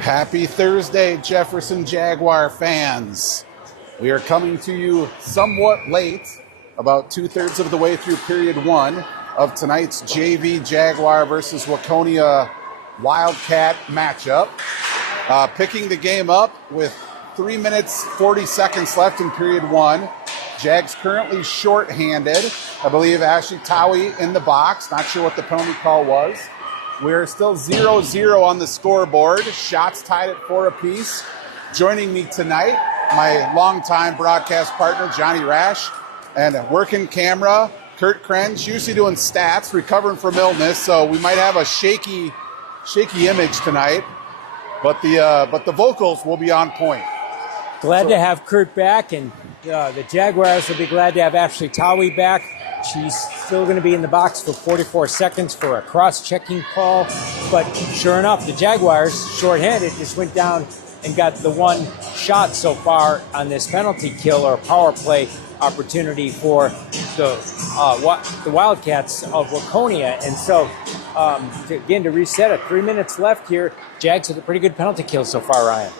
Happy Thursday, Jefferson Jaguar fans. We are coming to you somewhat late, about 2/3 of the way through period one of tonight's JV Jaguar versus Waconia Wildcat matchup. Picking the game up with 3 minutes, 40 seconds left in period one. Jags currently shorthanded. I believe Ashley Towie in the box. Not sure what the penalty call was. We're still 0-0 on the scoreboard. Shots tied at 4 apiece. Joining me tonight, my longtime broadcast partner, Johnny Rash, and working camera, Kurt Krenz, usually doing stats, recovering from illness, so we might have a shaky image tonight, but the vocals will be on point. Glad to have Kurt back, and the Jaguars will be glad to have Ashley Towie back. She's still going to be in the box for 44 seconds for a cross-checking call. But sure enough, the Jaguars, shorthanded, just went down and got the one shot so far on this penalty kill or power play opportunity for the Wildcats of Waconia. And so, to reset it, 3 minutes left here. Jags with a pretty good penalty kill so far, Ryan.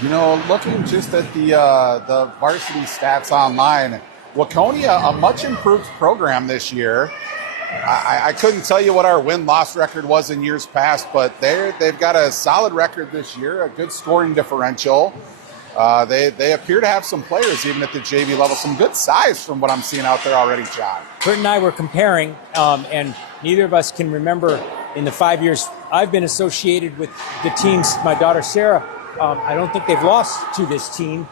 You know, looking just at the varsity stats online, Waconia, a much improved program this year. I couldn't tell you what our win-loss record was in years past, but they've got a solid record this year, a good scoring differential. They appear to have some players, even at the JV level, some good size from what I'm seeing out there already, John. Kurt and I were comparing, and neither of us can remember in the 5 years I've been associated with the teams. My daughter Sarah, I don't think they've lost to this team.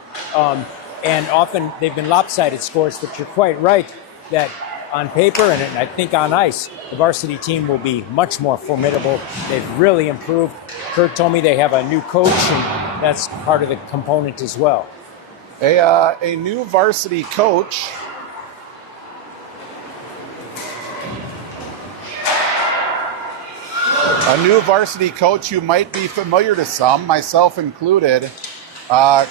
And often they've been lopsided scores, but you're quite right that on paper and I think on ice, the varsity team will be much more formidable. They've really improved. Kurt told me they have a new coach, and that's part of the component as well. A new varsity coach. A new varsity coach who might be familiar to some, myself included.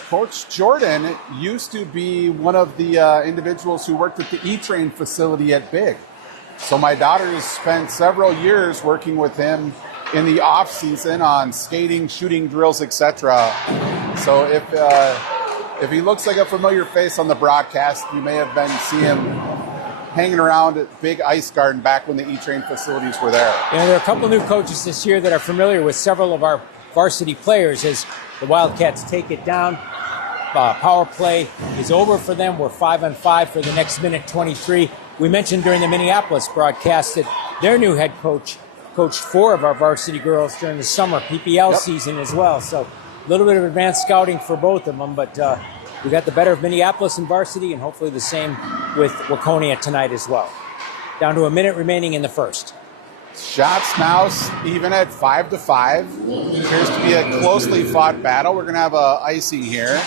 Coach Jordan used to be one of the individuals who worked at the E-Train facility at Big. So my daughter has spent several years working with him in the off season on skating, shooting drills, etc. So if he looks like a familiar face on the broadcast, you may have been seeing him hanging around at Big Ice Garden back when the E-Train facilities were there. There are a couple new coaches this year that are familiar with several of our varsity players as the Wildcats take it down. Power play is over for them. We're 5-on-5 for the next minute 23. We mentioned during the Minneapolis broadcast that their new head coach coached 4 of our varsity girls during the summer PPL season as well. So a little bit of advanced scouting for both of them, but we got the better of Minneapolis in varsity, and hopefully the same with Waconia tonight as well. Down to a minute remaining in the first. Shots now even at 5-5. Appears to be a closely fought battle. We're going to have a icing here.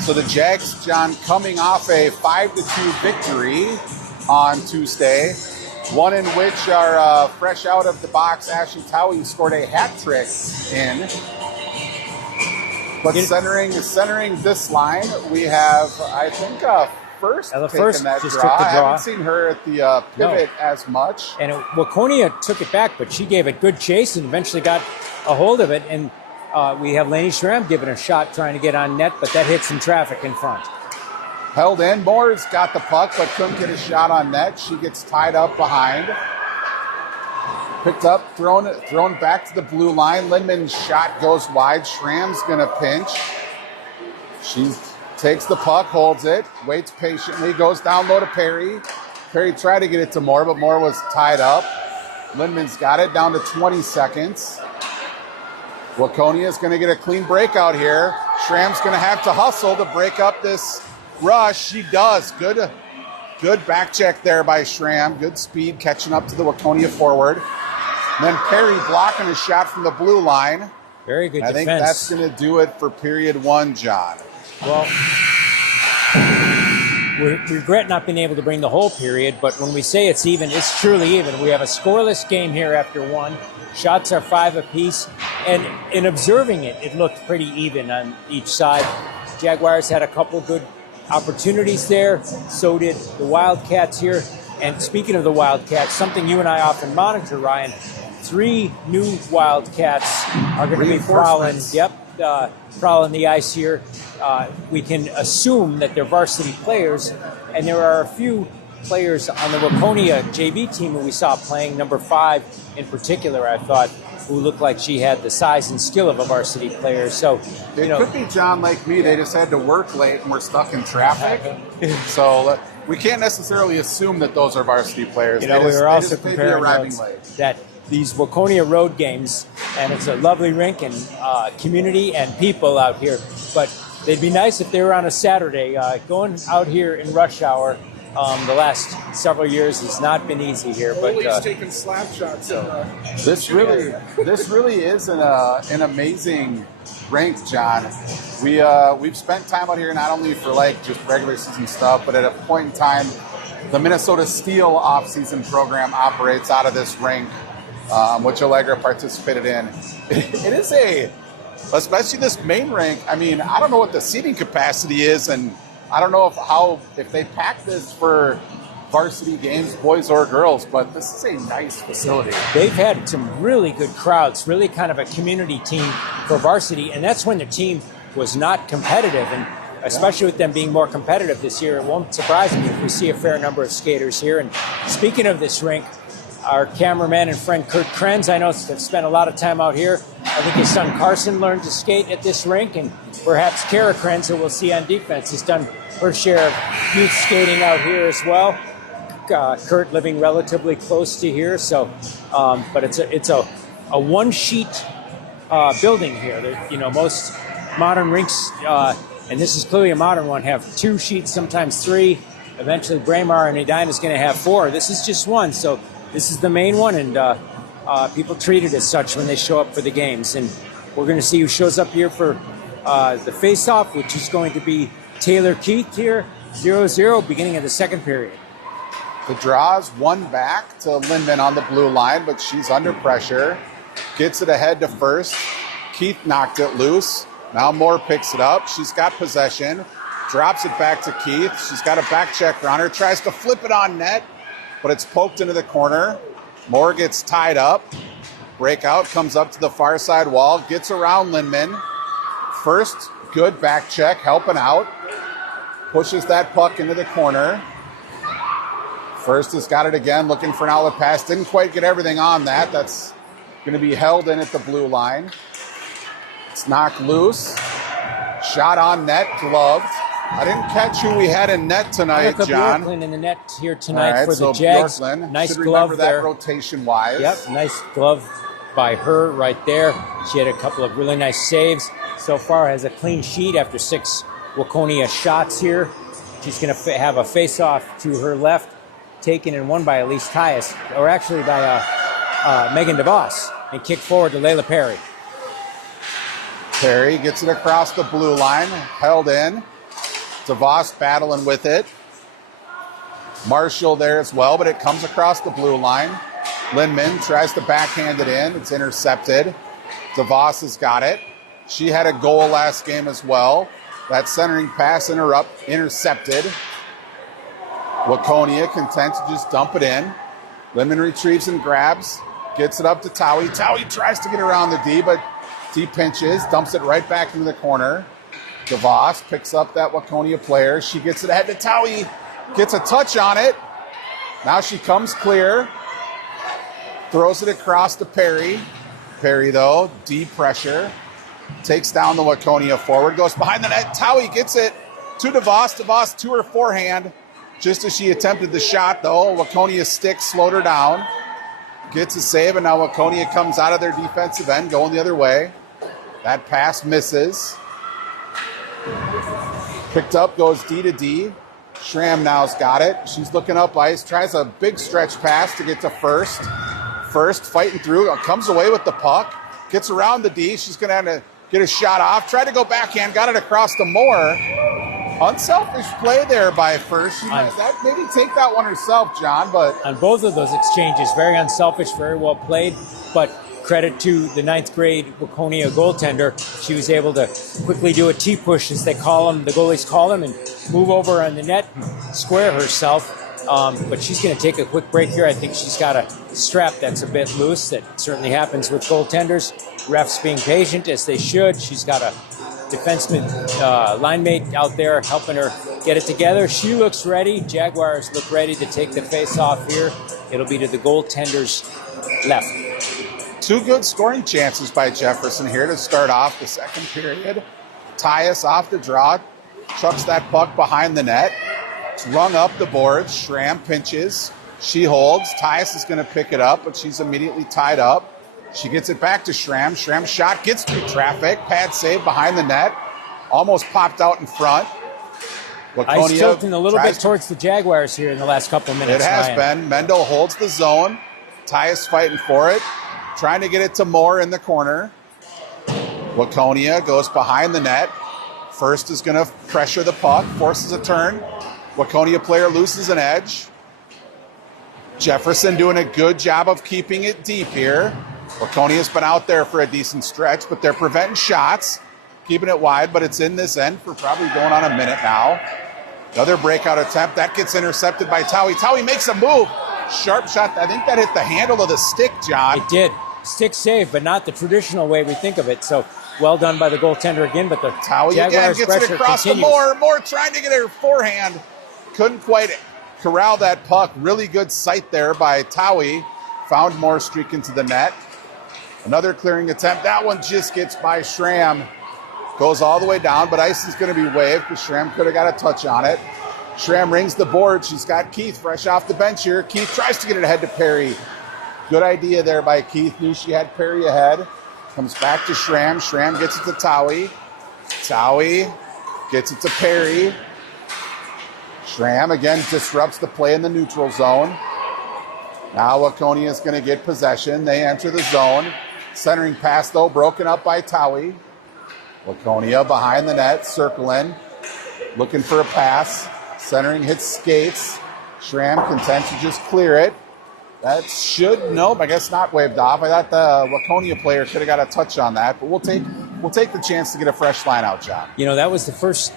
So the Jags, John, coming off a 5-2 victory on Tuesday, one in which our fresh out of the box Ashley Towie scored a hat trick in. But centering this line, we have, I think, first taken that just draw. took the draw. I haven't seen her at the pivot as much. And Waconia took it back, but she gave it good chase and eventually got a hold of it. And we have Lainey Schramm giving a shot trying to get on net, but that hit some traffic in front. Held in. Moore's got the puck, but couldn't get a shot on net. She gets tied up behind. Picked up, thrown back to the blue line. Lindman's shot goes wide. Schramm's going to pinch. She takes the puck, holds it, waits patiently, goes down low to Perry. Perry tried to get it to Moore, but Moore was tied up. Lindman's got it down to 20 seconds. Waconia is going to get a clean breakout here. Schramm's going to have to hustle to break up this rush. She does. Good back check there by Schramm. Good speed catching up to the Waconia forward. And then Perry blocking a shot from the blue line. Very good defense. I think that's going to do it for period one, John. Well, we regret not being able to bring the whole period, but when we say it's even, it's truly even. We have a scoreless game here after one. Shots are 5 apiece, and in observing it, it looked pretty even on each side. Jaguars had a couple good opportunities there. So did the Wildcats here. And speaking of the Wildcats, something you and I often monitor, Ryan, it's 3 new Wildcats are going to be prowling. Prowling the ice here. We can assume that they're varsity players, and there are a few players on the Waconia JV team who we saw playing, number 5 in particular, I thought, who looked like she had the size and skill of a varsity player. So, it could be John like me. They just had to work late and we're stuck in traffic. So we can't necessarily assume that those are varsity players. We were also comparing that these Waconia road games, and it's a lovely rink and community and people out here, but they'd be nice if they were on a Saturday. Going out here in rush hour the last several years has not been easy here. But taking slap shots. This really is an amazing rink, John. We've spent time out here not only for like just regular season stuff, but at a point in time, the Minnesota Steel off-season program operates out of this rink, which Allegra participated in. It is especially this main rink. I mean, I don't know what the seating capacity is, and I don't know if they pack this for varsity games, boys or girls, but this is a nice facility. They've had some really good crowds, really kind of a community team for varsity, and that's when the team was not competitive, and especially with them being more competitive this year, it won't surprise me if we see a fair number of skaters here. And speaking of this rink, our cameraman and friend Kurt Krenz, I know, has spent a lot of time out here. I think his son Carson learned to skate at this rink, and perhaps Kara Krenz, who we'll see on defense, has done her share of youth skating out here as well. Kurt living relatively close to here, so but it's a one sheet building here. Most modern rinks, and this is clearly a modern one, have 2 sheets, sometimes 3. Eventually, Braemar and Edina is going to have 4. This is just 1, so this is the main one, and people treat it as such when they show up for the games. And we're going to see who shows up here for the face-off, which is going to be Taylor Keith here, 0-0, beginning of the second period. The draws 1 back to Lindman on the blue line, but she's under pressure. Gets it ahead to first. Keith knocked it loose. Now Moore picks it up. She's got possession. Drops it back to Keith. She's got a back checker on her. Tries to flip it on net, but it's poked into the corner. Moore gets tied up. Breakout comes up to the far side wall. Gets around Lindman. First, good back check, helping out. Pushes that puck into the corner. First has got it again, looking for an outlet pass. Didn't quite get everything on that. That's going to be held in at the blue line. It's knocked loose. Shot on net, gloved. I didn't catch who we had in net tonight, John. Bjorklund in the net here tonight, right, for the Jags. Bjorklund, nice should glove remember there. That rotation-wise. Yep, nice glove by her right there. She had a couple of really nice saves. So far has a clean sheet after 6 Waconia shots here. She's going to have a face-off to her left, taken and won by Elise Tyus, or actually by Megan DeVos, and kicked forward to Layla Perry. Perry gets it across the blue line, held in. DeVos battling with it. Marshall there as well, but it comes across the blue line. Lindman tries to backhand it in. It's intercepted. DeVos has got it. She had a goal last game as well. That centering pass intercepted. Waconia content to just dump it in. Lindman retrieves and grabs. Gets it up to Towie. Towie tries to get around the D, but D pinches. Dumps it right back into the corner. DeVos picks up that Waconia player. She gets it ahead to Towie. Gets a touch on it. Now she comes clear. Throws it across to Perry. Perry, though, D pressure. Takes down the Waconia forward. Goes behind the net. Towie gets it to DeVos. DeVos to her forehand. Just as she attempted the shot, though, Waconia's stick slowed her down. Gets a save, and now Waconia comes out of their defensive end, going the other way. That pass misses. Picked up, goes D to D. Schramm now's got it. She's looking up ice, tries a big stretch pass to get to first. First, fighting through, comes away with the puck. Gets around the D. She's going to have to get a shot off. Tried to go backhand, got it across to Moore. Unselfish play there by First. She might maybe take that one herself, John. But on both of those exchanges, very unselfish, very well played. But credit to the 9th grade Waconia goaltender. She was able to quickly do a T-push, as they call them, the goalies call them, and move over on the net, and square herself. but she's going to take a quick break here. I think she's got a strap that's a bit loose. That certainly happens with goaltenders. Refs being patient, as they should. She's got a defenseman line mate out there helping her get it together. She looks ready. Jaguars look ready to take the face-off here. It'll be to the goaltender's left. 2 good scoring chances by Jefferson here to start off the second period. Tyus off the draw, chucks that puck behind the net. It's rung up the boards. Schramm pinches. She holds. Tyus is going to pick it up, but she's immediately tied up. She gets it back to Schramm. Schramm's shot gets through traffic. Pad save behind the net. Almost popped out in front. Ice tilting a little bit towards the Jaguars here in the last couple of minutes. It has been. Mendel holds the zone. Tyus fighting for it. Trying to get it to Moore in the corner. Waconia goes behind the net. First is going to pressure the puck. Forces a turn. Waconia player loses an edge. Jefferson doing a good job of keeping it deep here. Waconia's been out there for a decent stretch, but they're preventing shots. Keeping it wide, but it's in this end for probably going on a minute now. Another breakout attempt. That gets intercepted by Towie. Towie makes a move. Sharp shot. I think that hit the handle of the stick, John. It did. Stick save, but not the traditional way we think of it. So well done by the goaltender again, but the Towie Jaguars again gets it across continues. to Moore. Moore trying to get her forehand. Couldn't quite corral that puck. Really good sight there by Towie. Found Moore streaking to the net. Another clearing attempt. That one just gets by Schramm. Goes all the way down, but ice is going to be waved because Schramm could have got a touch on it. Schramm rings the board. She's got Keith fresh off the bench here. Keith tries to get it ahead to Perry. Good idea there by Keith. Knew she had Perry ahead. Comes back to Schramm. Schramm gets it to Towie. Towie gets it to Perry. Schramm again disrupts the play in the neutral zone. Now Waconia is going to get possession. They enter the zone. Centering pass, though, broken up by Towie. Waconia behind the net, circling, looking for a pass. Centering hits skates. Schramm content to just clear it. That should, nope, I guess not waved off. I thought the Waconia player could have got a touch on that, but we'll take the chance to get a fresh line out, John. You know, that was the first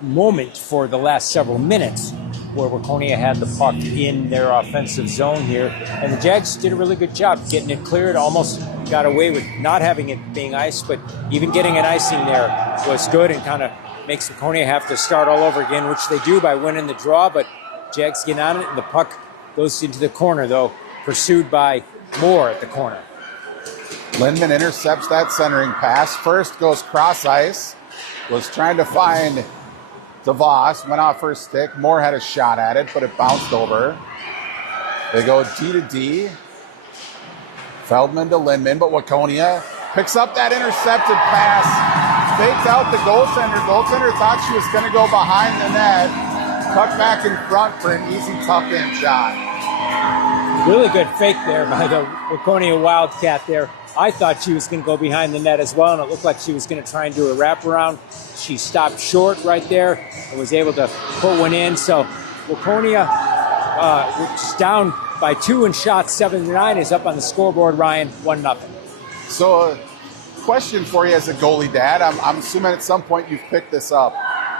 moment for the last several minutes where Waconia had the puck in their offensive zone here. And the Jags did a really good job getting it cleared. Almost got away with not having it being iced, but even getting an icing there was good and kind of makes Waconia have to start all over again, which they do by winning the draw. But Jags get on it, and the puck goes into the corner, though, pursued by Moore at the corner. Lindman intercepts that centering pass. First goes cross ice. Was trying to find DeVos, went off her stick. Moore had a shot at it, but it bounced over. They go D to D. Feldman to Lindman, but Waconia picks up that intercepted pass. Fakes out the goaltender. Goaltender thought she was going to go behind the net. Tucked back in front for an easy tuck-in shot. Really good fake there by the Waconia Wildcat there. I thought she was going to go behind the net as well, and it looked like she was going to try and do a wraparound. She stopped short right there and was able to put one in. So Waconia, which is down by 2 in shots, 7-9, is up on the scoreboard, Ryan, 1-0. So a question for you as a goalie, Dad. I'm assuming at some point you've picked this up.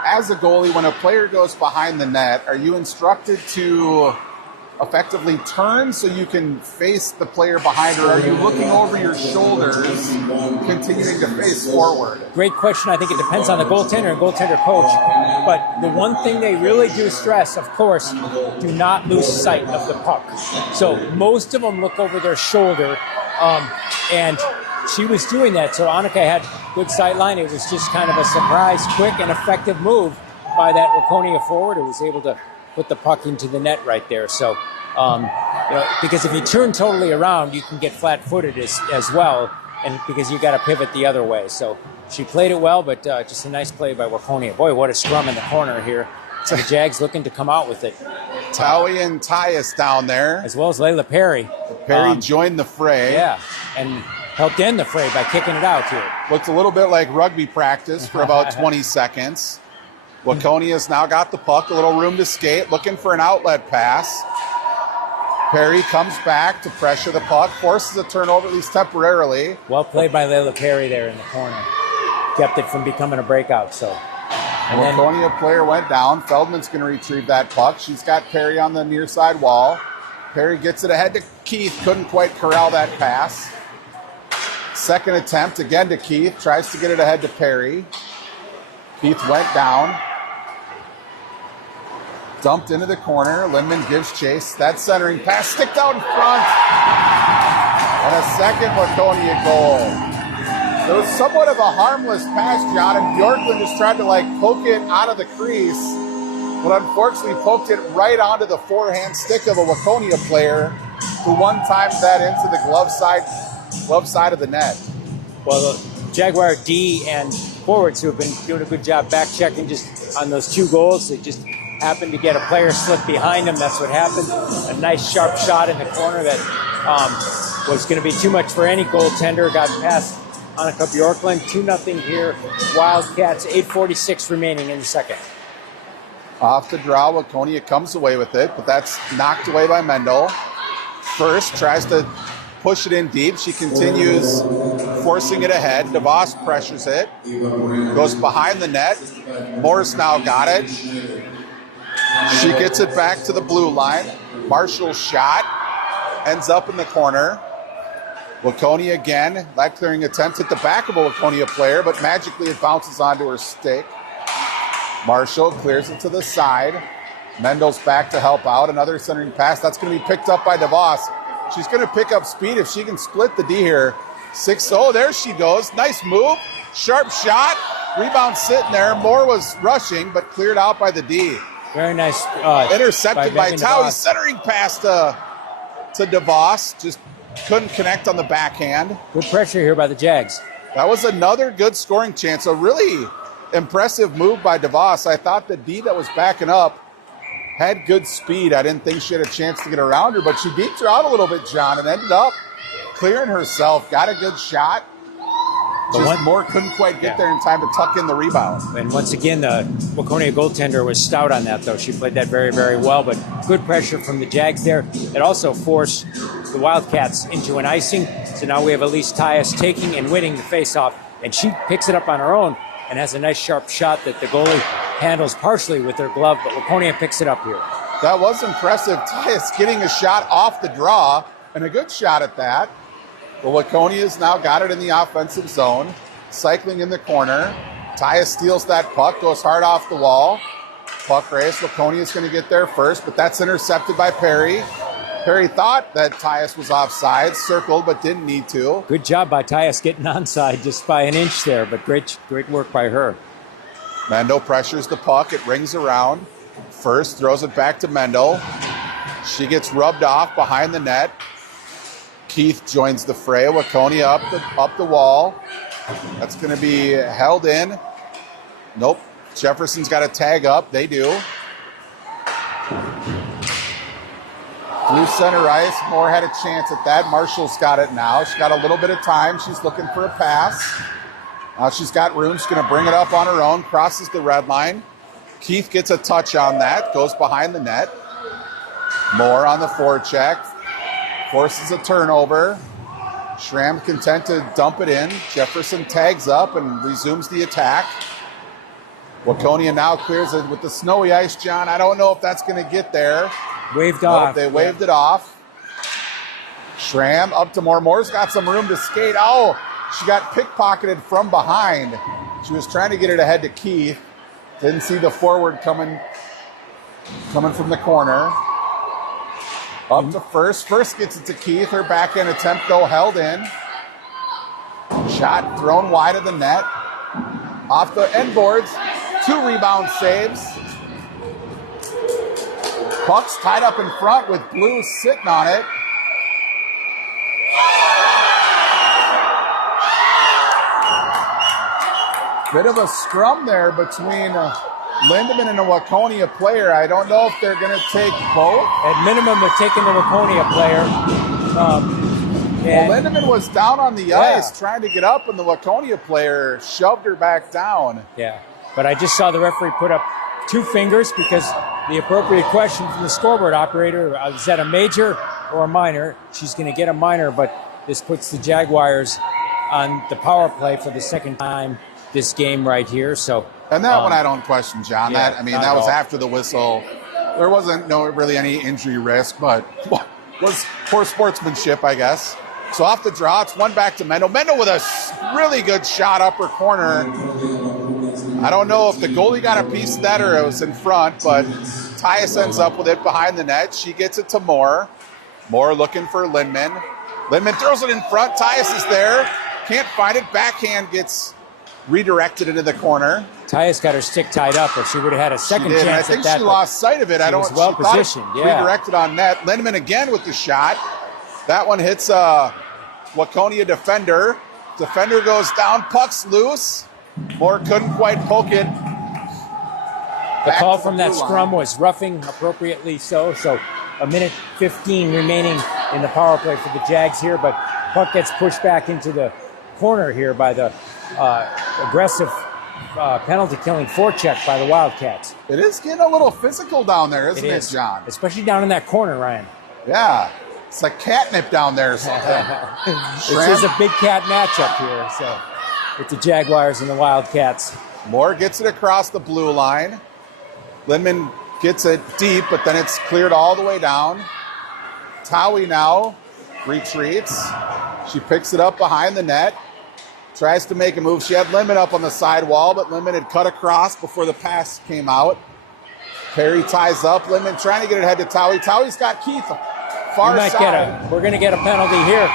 As a goalie, when a player goes behind the net, are you instructed to effectively turn so you can face the player behind, or are you looking over your shoulders, continuing to face forward? Great question. I think it depends on the goaltender and goaltender coach. But the one thing they really do stress, of course, do not lose sight of the puck. So most of them look over their shoulder, and she was doing that. So Annika had good sight line. It was just kind of a surprise, quick and effective move by that Waconia forward who was able to put the puck into the net right there. So, because if you turn totally around, you can get flat-footed as well, and because you got to pivot the other way. So she played it well, but just a nice play by Waconia. Boy, what a scrum in the corner here. So the Jags looking to come out with it. Towie and Tyus down there. As well as Layla Perry. Perry joined the fray. Yeah, and helped end the fray by kicking it out here. Looked a little bit like rugby practice for about 20 seconds. Waconia's now got the puck, a little room to skate, looking for an outlet pass. Perry comes back to pressure the puck, forces a turnover, at least temporarily. Well played by Layla Perry there in the corner. Kept it from becoming a breakout, so. And then Waconia player went down. Feldman's going to retrieve that puck. She's got Perry on the near side wall. Perry gets it ahead to Keith. Couldn't quite corral that pass. Second attempt again to Keith. Tries to get it ahead to Perry. Keith went down. Dumped into the corner. Lindman gives chase. That centering pass sticked out in front. And a second Waconia goal. It was somewhat of a harmless pass, John, and Bjorklund just tried to poke it out of the crease, but unfortunately poked it right onto the forehand stick of a Waconia player who one-timed that into the glove side of the net. Well, the Jaguar D and forwards who have been doing a good job back checking just on those 2 goals. They just happened to get a player slip behind them. That's what happened. A nice sharp shot in the corner that was going to be too much for any goaltender. Got past Annika Bjorklund. 2-0 here. Wildcats, 8:46 remaining in the second. Off the draw, Waconia comes away with it, but that's knocked away by Mendel. First tries to push it in deep. She continues forcing it ahead. DeVos pressures it. Goes behind the net. Morris now got it. She gets it back to the blue line. Marshall's shot ends up in the corner. Waconia again, that clearing attempt at the back of a Waconia player, but magically it bounces onto her stick. Marshall clears it to the side. Mendel's back to help out. Another centering pass. That's going to be picked up by DeVos. She's going to pick up speed if she can split the D here. 6-0, there she goes. Nice move. Sharp shot. Rebound sitting there. Moore was rushing, but cleared out by the D. Very nice. Intercepted by Towie. Centering pass to DeVos. Just couldn't connect on the backhand. Good pressure here by the Jags. That was another good scoring chance. A really impressive move by DeVos. I thought the D that was backing up had good speed. I didn't think she had a chance to get around her, but she beat her out a little bit, John, and ended up clearing herself. Got a good shot. Just Moore couldn't quite get there in time to tuck in the rebound. And once again, the Waconia goaltender was stout on that, though. She played that very, very well, but good pressure from the Jags there. It also forced the Wildcats into an icing. So now we have Elise Tyus taking and winning the faceoff, and she picks it up on her own and has a nice sharp shot that the goalie handles partially with her glove, but Waconia picks it up here. That was impressive. Tyus getting a shot off the draw, and a good shot at that. Well, Waconia's now got it in the offensive zone, cycling in the corner. Tyus steals that puck, goes hard off the wall. Puck race, Waconia's going to get there first, but that's intercepted by Perry. Perry thought that Tyus was offside, circled, but didn't need to. Good job by Tyus getting onside just by an inch there, but great work by her. Mendel pressures the puck. It rings around. First throws it back to Mendel. She gets rubbed off behind the net. Keith joins the fray. Waconia up the wall. That's going to be held in. Nope. Jefferson's got a tag up. They do. Through center ice. Moore had a chance at that. Marshall's got it now. She's got a little bit of time. She's looking for a pass. She's got room. She's going to bring it up on her own. Crosses the red line. Keith gets a touch on that. Goes behind the net. Moore on the forecheck. Forces a turnover. Schramm content to dump it in. Jefferson tags up and resumes the attack. Waconia now clears it with the snowy ice, John. I don't know if that's going to get there. Waved off. They waved it off. Schramm up to Moore. Moore's got some room to skate. Oh, she got pickpocketed from behind. She was trying to get it ahead to Keith. Didn't see the forward coming from the corner. Up to first. First gets it to Keith. Her backhand attempt, though, held in. Shot thrown wide of the net. Off the end boards. 2 rebound saves. Puck's tied up in front with Blue sitting on it. Bit of a scrum there between Lindemann and a Waconia player. I don't know if they're going to take both. At minimum, they're taking the Waconia player. Well, Lindemann was down on the ice trying to get up, and the Waconia player shoved her back down. Yeah, but I just saw the referee put up 2 fingers because the appropriate question from the scoreboard operator, is that a major or a minor? She's going to get a minor, but this puts the Jaguars on the power play for the second time this game right here. So, and that one I don't question, John. Yeah, that was after the whistle. There wasn't really any injury risk, but was poor sportsmanship, I guess. So off the draw, it's one back to Mendo. Mendo with a really good shot upper corner. I don't know if the goalie got a piece of that or it was in front, but Tyus ends up with it behind the net. She gets it to Moore. Moore looking for Lindman. Lindman throws it in front. Tyus is there. Can't find it. Backhand gets redirected into the corner. Tyus got her stick tied up, or she would have had a second chance I think at that. she lost sight of it. She was well positioned. Yeah. Redirected on net. Lindman again with the shot. That one hits a Waconia defender. Defender goes down. Puck's loose. Moore couldn't quite poke it. The call from that scrum was roughing, appropriately so. So a minute 15 remaining in the power play for the Jags here, but puck gets pushed back into the corner here by the aggressive penalty-killing forecheck by the Wildcats. It is getting a little physical down there, isn't it, John? Especially down in that corner, Ryan. Yeah. It's like catnip down there or something. This is a big cat matchup here, so with the Jaguars and the Wildcats. Moore gets it across the blue line. Lindman gets it deep, but then it's cleared all the way down. Towie now retreats. She picks it up behind the net. Tries to make a move. She had Lindman up on the side wall, but Lindman had cut across before the pass came out. Perry ties up. Lindman trying to get it ahead to Towie. Towie's got Keith far side. We're going to get a penalty here.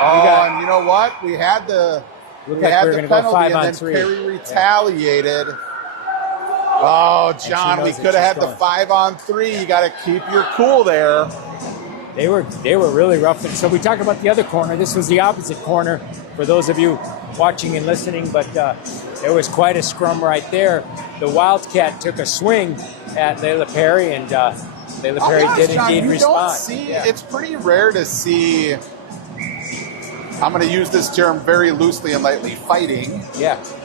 And you know what? We had the penalty, and then 3. Perry retaliated. Yeah. Oh, John, we could have had the 5-on-3. You got to keep your cool there. They were really rough. So we talked about the other corner. This was the opposite corner for those of you watching and listening, but there was quite a scrum right there. The Wildcat took a swing at Layla Perry, and Layla Perry did indeed respond. It's pretty rare to see, I'm going to use this term very loosely and lightly, fighting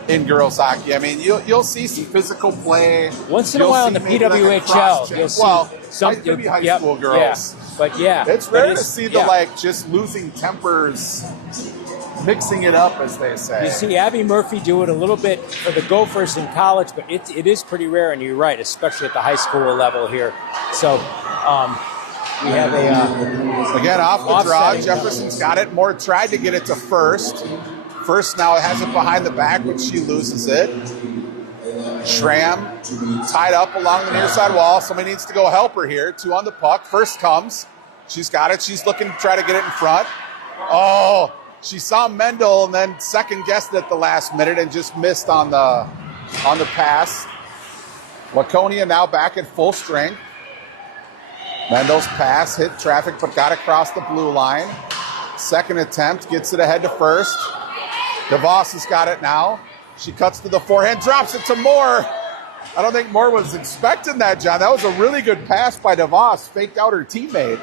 in girls hockey. I mean, you'll see some physical play. Once in a while in the PWHL, you'll see some high school girls. Yeah. But it's rare to see the just losing tempers, mixing it up, as they say. You see Abby Murphy do it a little bit for the Gophers in college, but it is pretty rare, and you're right, especially at the high school level here. So we have again off the draw. Jefferson's got it. Moore tried to get it to first. First now has it behind the back, but she loses it. Schramm tied up along the near side wall. Somebody needs to go help her here. 2 on the puck. First comes. She's got it. She's looking to try to get it in front. Oh, she saw Mendel and then second guessed it at the last minute and just missed on the pass. Waconia now back at full strength. Mendel's pass hit traffic but got across the blue line. Second attempt gets it ahead to first. DeVos has got it now. She cuts to the forehand, drops it to Moore. I don't think Moore was expecting that, John. That was a really good pass by DeVos, faked out her teammate.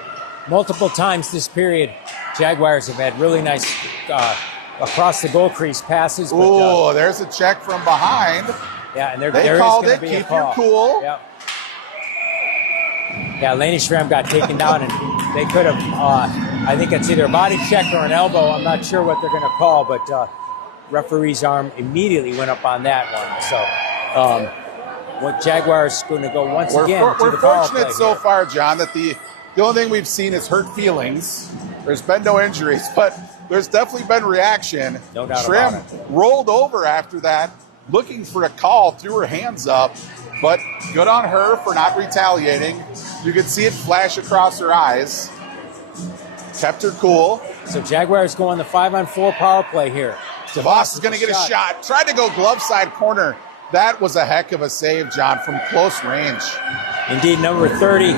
Multiple times this period, Jaguars have had really nice across the goal crease passes. Ooh, there's a check from behind. Yeah, and they called it. Keep your cool. Yep. Yeah, Lainey Schramm got taken down, and they could have, I think it's either a body check or an elbow. I'm not sure what they're going to call, but referee's arm immediately went up on that one. So what Jaguars going to go once again to the power play. We're fortunate so far, John, that the only thing we've seen is hurt feelings. There's been no injuries, but there's definitely been reaction. No doubt Schramm about it. rolled over after that, looking for a call, threw her hands up, but good on her for not retaliating. You could see it flash across her eyes. Kept her cool. So Jaguars go on the 5-on-4 power play here. DeVos is going to get a shot. Tried to go glove side corner. That was a heck of a save, John, from close range. Indeed, number 30,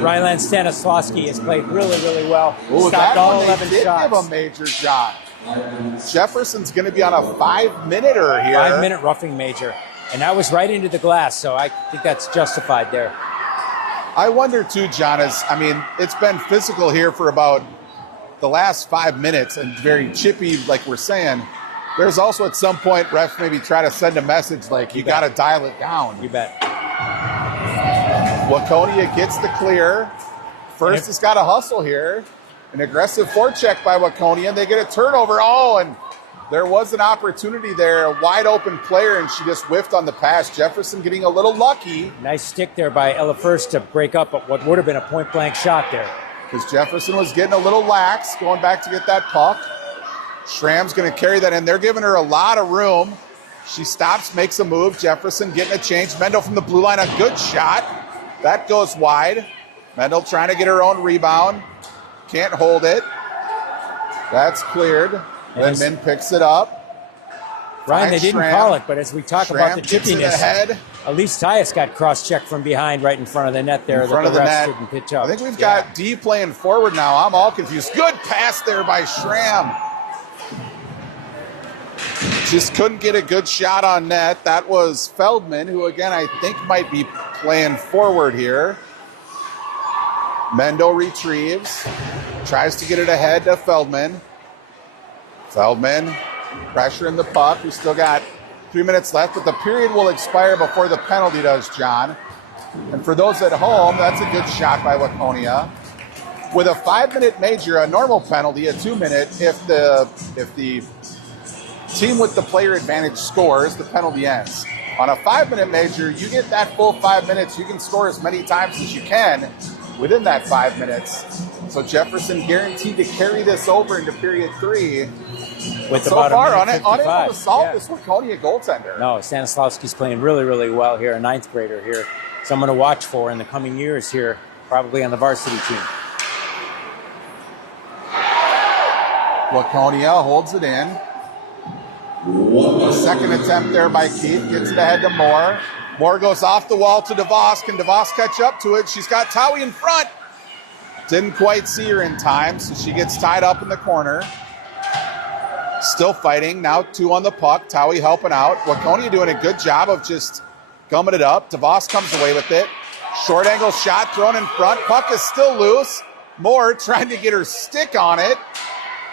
Ryland Stanislawski has played really, really well. Ooh, stopped all 11 did shots. Give a major shot. Jefferson's going to be on a 5-minute here. 5-minute roughing major. And that was right into the glass, so I think that's justified there. I wonder, too, John, it's been physical here for about the last 5 minutes and very chippy, like we're saying. There's also at some point refs maybe try to send a message like, you got to dial it down. You bet. Waconia gets the clear. First has got a hustle here. An aggressive forecheck by Waconia, and they get a turnover. Oh, and There was an opportunity there, a wide open player, and she just whiffed on the pass. Jefferson getting a little lucky. Nice stick there by Ella First to break up what would have been a point-blank shot there. Because Jefferson was getting a little lax, going back to get that puck. Schramm's going to carry that in. They're giving her a lot of room. She stops, makes a move. Jefferson getting a change. Mendel from the blue line, a good shot. That goes wide. Mendel trying to get her own rebound. Can't hold it. That's cleared. Then Min picks it up. Ryan, they didn't call it, but as we talk about the chippiness, Elise Tyus got cross-checked from behind right in front of the net there. In front of the net. Didn't pitch up. I think we've got D playing forward now. I'm all confused. Good pass there by Schramm. Just couldn't get a good shot on net. That was Feldman, who again I think might be playing forward here. Mendel retrieves. Tries to get it ahead to Feldman. Feldman pressuring the puck. We still got 3 minutes left, but the period will expire before the penalty does, John. And for those at home, that's a good shot by Waconia. With a 5-minute major, a normal penalty, a 2-minute, if the team with the player advantage scores, the penalty ends. On a 5-minute major, you get that full 5 minutes. You can score as many times as you can within that 5 minutes. So Jefferson guaranteed to carry this over into period 3. With so about far, a minute unable to solve this Waconia goaltender. No, Stanislavski's playing really, really well here, a 9th grader here. Someone to watch for in the coming years here, probably on the varsity team. Waconia holds it in. The second attempt there by Keith gets it ahead to Moore. Moore goes off the wall to DeVos. Can DeVos catch up to it? She's got Towie in front. Didn't quite see her in time, so she gets tied up in the corner. Still fighting. Now 2 on the puck. Towie helping out. Waconia doing a good job of just gumming it up. DeVos comes away with it. Short angle shot thrown in front. Puck is still loose. Moore trying to get her stick on it.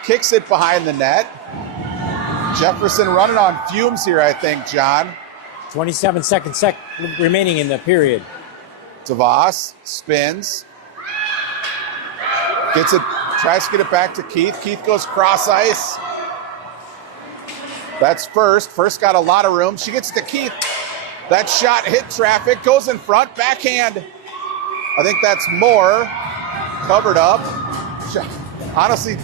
Kicks it behind the net. Jefferson running on fumes here, I think, John. 27 seconds remaining in the period. DeVos spins. Gets it, tries to get it back to Keith. Keith goes cross ice. That's First. First got a lot of room. She gets to Keith. That shot hit traffic, goes in front, backhand. I think that's Moore. Covered up. Honestly,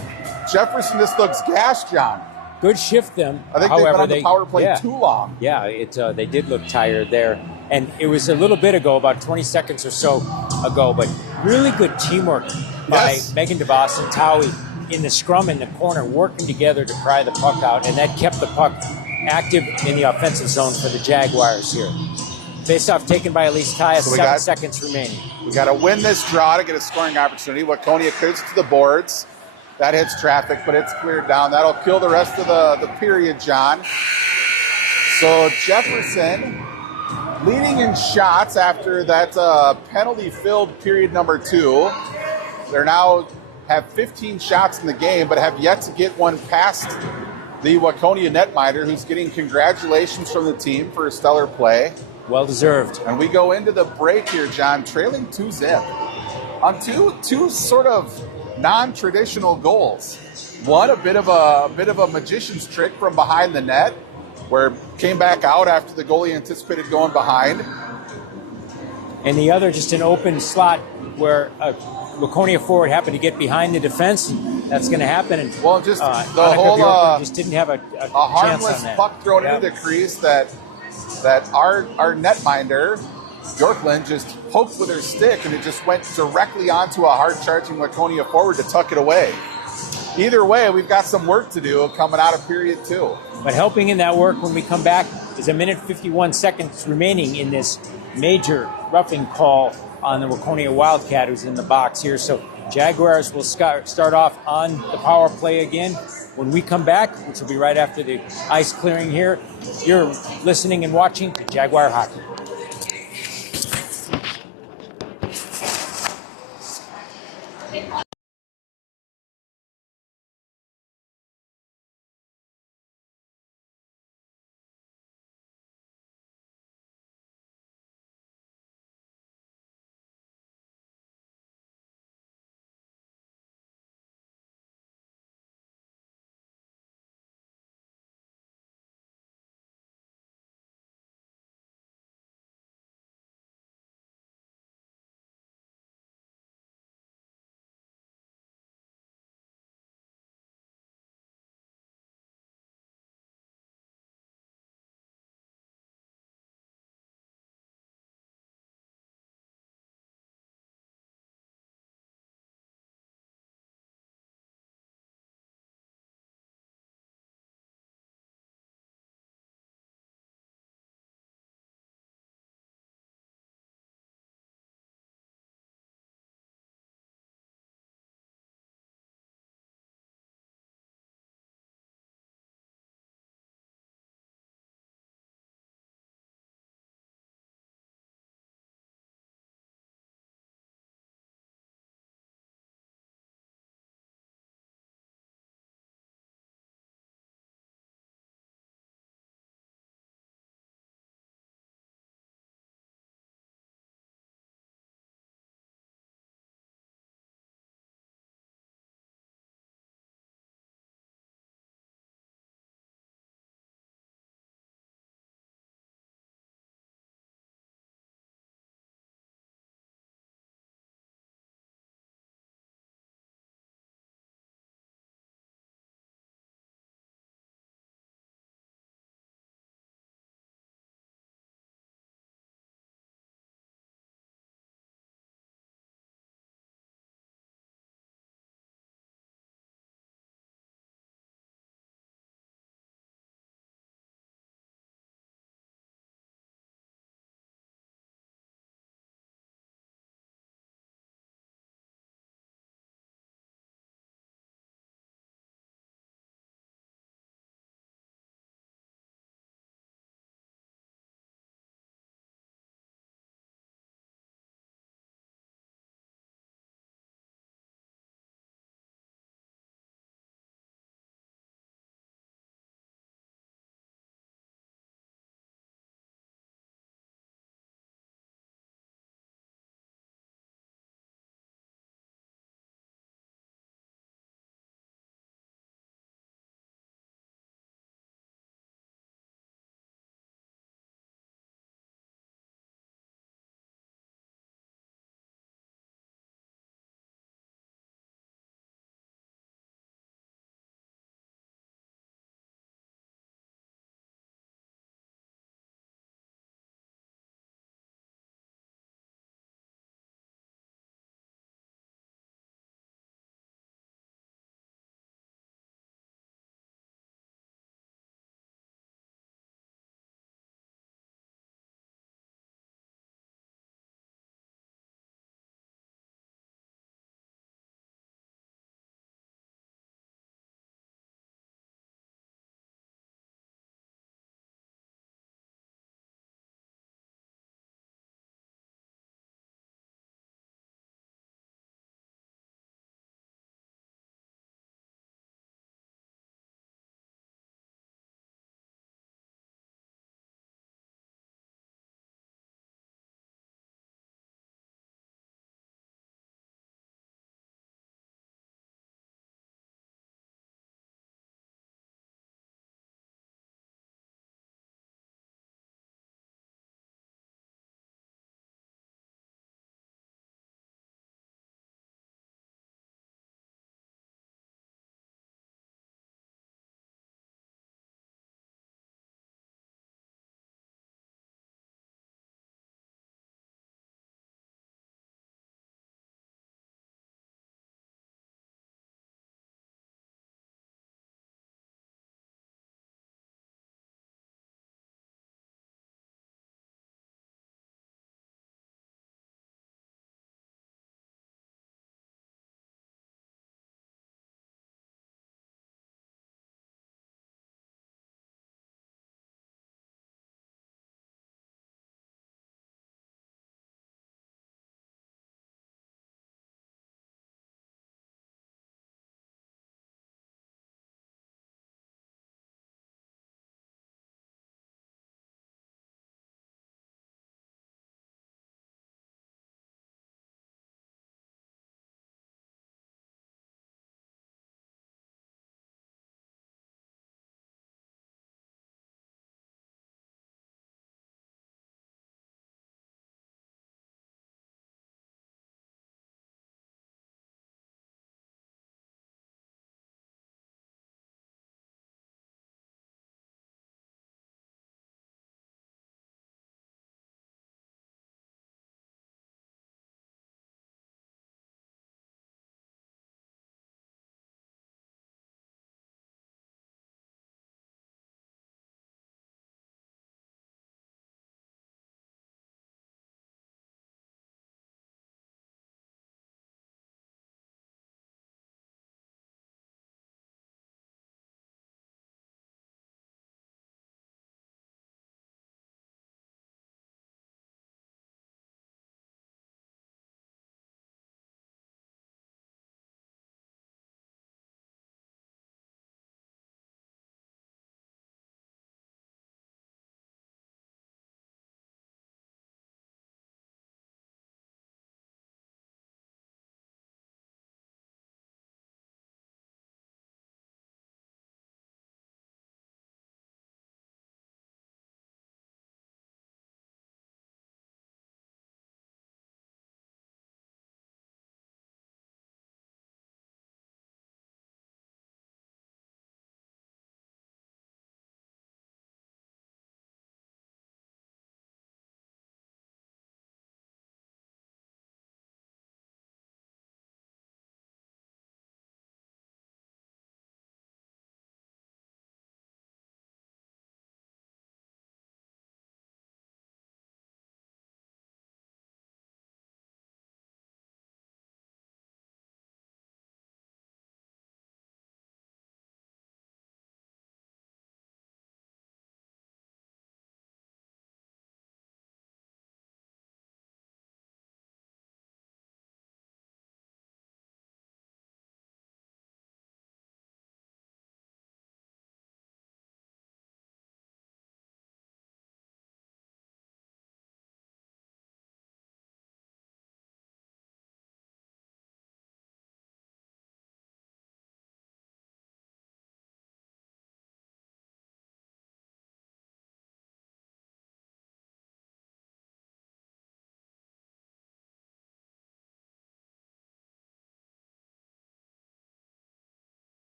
Jefferson just looks gashed, John. Good shift them. I think they've been on the power play too long. Yeah, they did look tired there. And it was a little bit ago, about 20 seconds or so ago, but really good teamwork by Megan DeVos and Towie in the scrum in the corner, working together to pry the puck out, and that kept the puck active in the offensive zone for the Jaguars here. Face-off taken by Elise Tyus, 7 seconds remaining. We got to win this draw to get a scoring opportunity. Waconia clears it to the boards. That hits traffic, but it's cleared down. That'll kill the rest of the period, John. So Jefferson leading in shots after that penalty-filled period number 2. They're now have 15 shots in the game, but have yet to get one past the Waconia netminder, who's getting congratulations from the team for stellar play. Well deserved. And we go into the break here, John, trailing 2-0 on two sort of non-traditional goals. One, a bit of a magician's trick from behind the net, where it came back out after the goalie anticipated going behind. And the other, just an open slot where a Waconia forward happened to get behind the defense. That's going to happen. And, well, just the whole just didn't have a harmless chance on that. Puck thrown into the crease that our netminder Bjorklund just poked with her stick, and it just went directly onto a hard-charging Waconia forward to tuck it away. Either way, we've got some work to do coming out of period 2. But helping in that work when we come back is a minute 51 seconds remaining in this major roughing call on the Waconia Wildcat, who's in the box here. So Jaguars will start off on the power play again. When we come back, which will be right after the ice clearing here, you're listening and watching to Jaguar Hockey.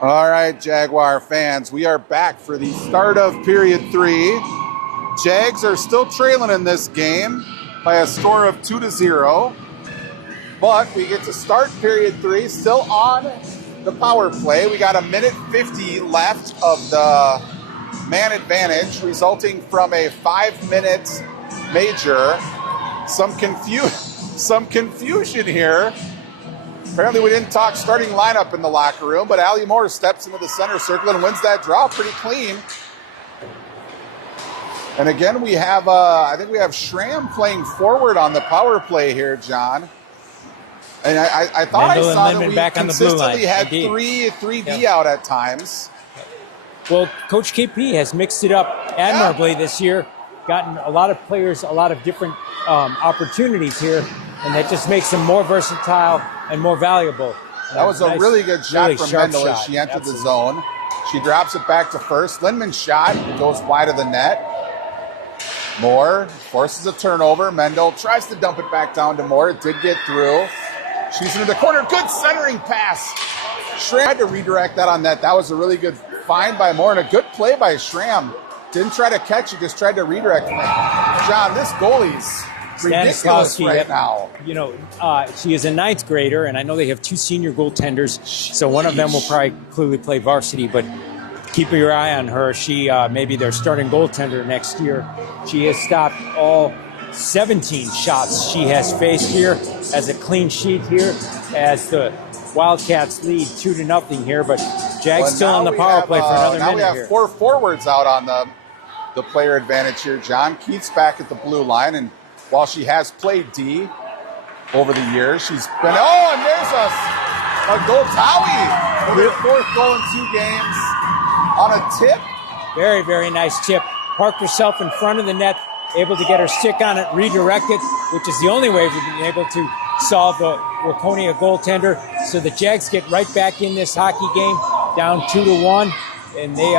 All right, Jaguar fans, we are back for the start of period 3. Jags are still trailing in this game by a score of 2-0. But we get to start period 3 still on the power play. We got a minute 50 left of the man advantage, resulting from a 5-minute major. Some confusion here. Apparently we didn't talk starting lineup in the locker room, but Allie Moore steps into the center circle and wins that draw pretty clean. And again, we have, I think we have Schramm playing forward on the power play here, John. And I thought Mendel I saw and that we back on the blue consistently line. had Indeed. 3D out at times. Well, Coach KP has mixed it up admirably this year, gotten a lot of players, a lot of different opportunities here, and that just makes them more versatile and more valuable. That was a really good shot really from sharp Mendel as shot. she entered Absolutely. the zone. She drops it back to first. Lindman's shot goes wide of the net. Moore forces a turnover. Mendel tries to dump it back down to Moore. It did get through. She's into the corner. Good centering pass. Schramm tried to redirect that on net. That was a really good find by Moore and a good play by Schramm. Didn't try to catch it, just tried to redirect it. John, this goalie's ridiculous Stanislawski, right now. You know, she is a 9th grader, and I know they have 2 senior goaltenders, so one of them will probably clearly play varsity, but keep your eye on her. She may be their starting goaltender next year. She has stopped all 17 shots she has faced here, as a clean sheet here, as the Wildcats lead 2-0 here, but Jags still on the power play for another now minute we have here. 4 forwards out on the player advantage here. John Keith's back at the blue line, and while she has played D over the years, she's been, and there's a goal. Towie with her 4th goal in 2 games on a tip. Very, very nice tip. Parked herself in front of the net, able to get her stick on it, redirect it, which is the only way we've been able to solve the Waconia goaltender. So the Jags get right back in this hockey game, down 2-1. And they,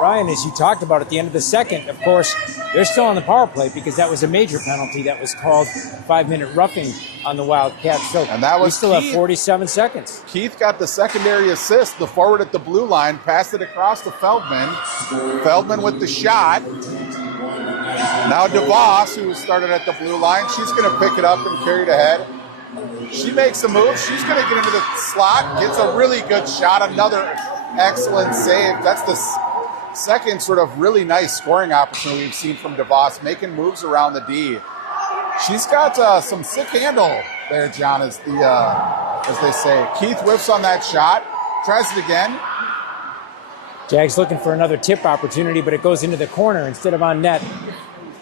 Ryan, as you talked about at the end of the second, of course, they're still on the power play because that was a major penalty that was called, 5-minute roughing on the Wildcats. So and that was we still Keith. have 47 seconds. Keith got the secondary assist. The forward at the blue line passed it across to Feldman. Feldman with the shot. Now DeVos, who started at the blue line, she's going to pick it up and carry it ahead. She makes a move. She's going to get into the slot. Gets a really good shot. Another excellent save. That's the second sort of really nice scoring opportunity we've seen from DeVos, making moves around the D. She's got some sick handle there, John, as they say. Keith whiffs on that shot. Tries it again. Jags looking for another tip opportunity, but it goes into the corner instead of on net.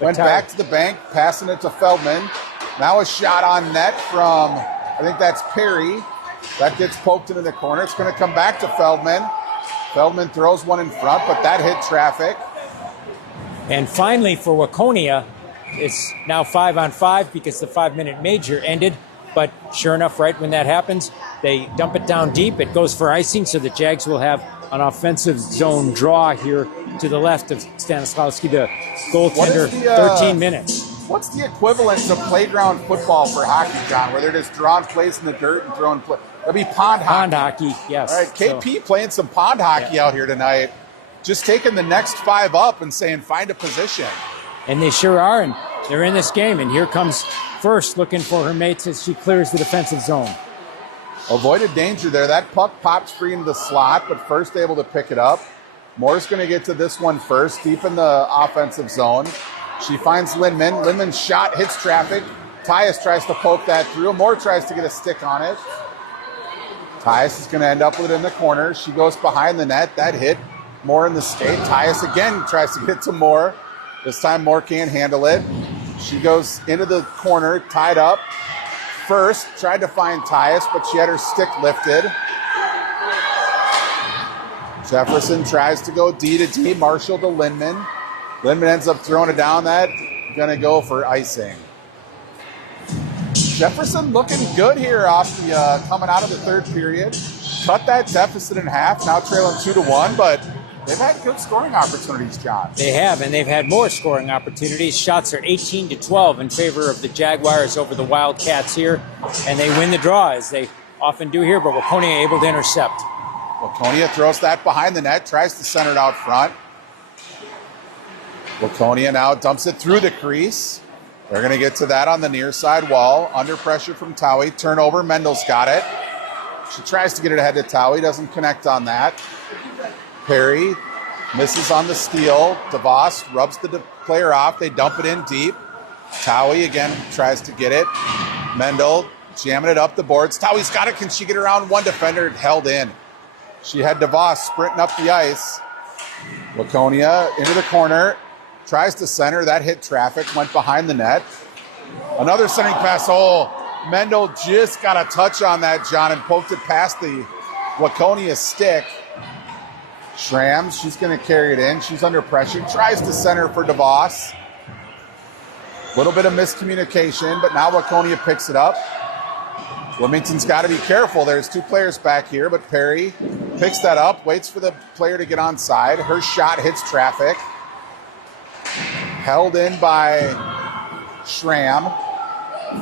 Went back to the bank, passing it to Feldman. Now a shot on net from, I think that's Perry. That gets poked into the corner. It's going to come back to Feldman. Feldman throws one in front, but that hit traffic. And finally, for Waconia, it's now 5-on-5 because the 5-minute major ended. But sure enough, right when that happens, they dump it down deep. It goes for icing, so the Jags will have an offensive zone draw here to the left of Stanislawski, the goaltender, 13 minutes. What's the equivalent to playground football for hockey, John, where they're just drawing plays in the dirt and throwing plays? That'd be pond hockey. Pond hockey, yes. All right, KP playing some pond hockey out here tonight. Just taking the next 5 up and saying, find a position. And they sure are, and they're in this game. And here comes First looking for her mates as she clears the defensive zone. Avoided danger there. That puck pops free into the slot, but First able to pick it up. Moore's going to get to this one first, deep in the offensive zone. She finds Lindman. Lindman's shot hits traffic. Tyus tries to poke that through. Moore tries to get a stick on it. Tyus is going to end up with it in the corner. She goes behind the net. That hit Moore in the skate. Tyus again tries to get to Moore. This time Moore can't handle it. She goes into the corner, tied up. First tried to find Tyus, but she had her stick lifted. Jefferson tries to go D to D. Marshall to Lindman. Lindman ends up throwing it down. That going to go for icing. Jefferson looking good here off the coming out of the third period. Cut that deficit in half. Now trailing 2-1, but they've had good scoring opportunities, John. They have, and they've had more scoring opportunities. Shots are 18-12 in favor of the Jaguars over the Wildcats here, and they win the draw as they often do here, but Waconia able to intercept. Waconia throws that behind the net, tries to center it out front. Waconia now dumps it through the crease. They're going to get to that on the near side wall. Under pressure from Towie. Turnover. Mendel's got it. She tries to get it ahead to Towie. Doesn't connect on that. Perry misses on the steal. DeVos rubs the player off. They dump it in deep. Towie again tries to get it. Mendel jamming it up the boards. Towie's got it. Can she get around one defender? Held in. She had DeVos sprinting up the ice. Waconia into the corner. Tries to center. That hit traffic. Went behind the net. Another centering pass. Oh, Mendel just got a touch on that, John, and poked it past the Waconia stick. Schramm, she's going to carry it in. She's under pressure. Tries to center for DeVos. A little bit of miscommunication, but now Waconia picks it up. Wilmington's got to be careful. There's two players back here, but Perry picks that up, waits for the player to get onside. Her shot hits traffic. Held in by Schramm.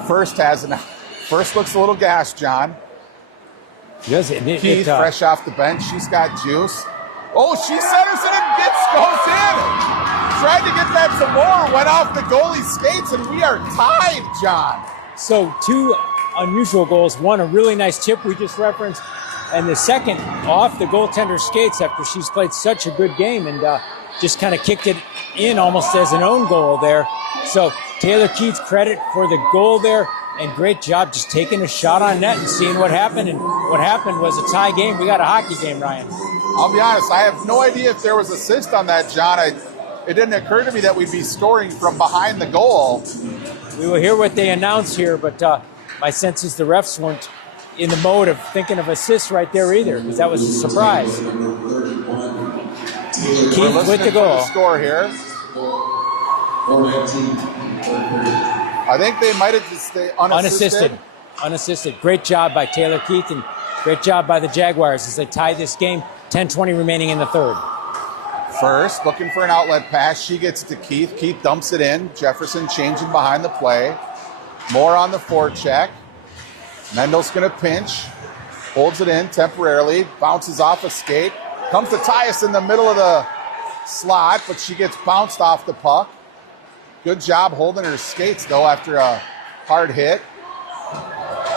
First looks a little gassed, John. Yes, Keith, fresh off the bench. She's got juice. Oh, she centers it and goes in. Tried to get that some more. Went off the goalie's skates, and we are tied, John. So two unusual goals. One, a really nice chip we just referenced, and the second off the goaltender's skates after she's played such a good game and just kind of kicked it in almost as an own goal there. So Taylor Keith, credit for the goal there, and great job just taking a shot on net and seeing what happened. And what happened was a tie game. We got a hockey game, Ryan. I'll be honest, I have no idea if there was assist on that, John. It didn't occur to me that we'd be scoring from behind the goal. We will hear what they announce here, but my sense is the refs weren't in the mode of thinking of assists right there either, because that was a surprise. Keith with the goal. The score here. I think they might have just stayed unassisted. Unassisted. Great job by Taylor Keith and great job by the Jaguars as they tie this game. 10-20 remaining in the third. First, looking for an outlet pass. She gets to Keith. Keith dumps it in. Jefferson changing behind the play. Moore on the forecheck. Mendel's going to pinch. Holds it in temporarily. Bounces off a skate. Comes to Tyus in the middle of the slot, but she gets bounced off the puck. Good job holding her skates, though, after a hard hit.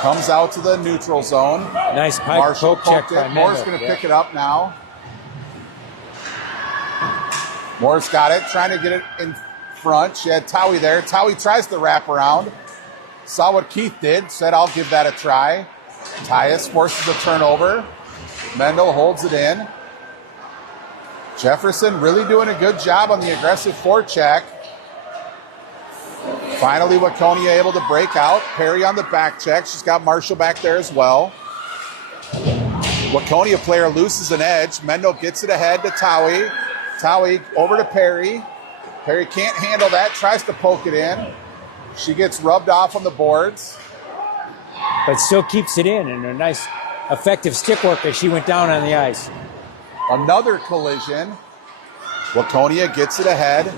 Comes out to the neutral zone. Nice pipe poke check by Mendel. Moore's going to pick it up now. Moore's got it, trying to get it in front. She had Towie there. Towie tries to wrap around. Saw what Keith did, said, I'll give that a try. Tyus forces a turnover. Mendel holds it in. Jefferson really doing a good job on the aggressive forecheck. Finally, Waconia able to break out. Perry on the back check. She's got Marshall back there as well. Waconia player loses an edge. Mendel gets it ahead to Towie. Towie over to Perry. Perry can't handle that. Tries to poke it in. She gets rubbed off on the boards. But still keeps it in, and a nice, effective stick work as she went down on the ice. Another collision. Waconia gets it ahead.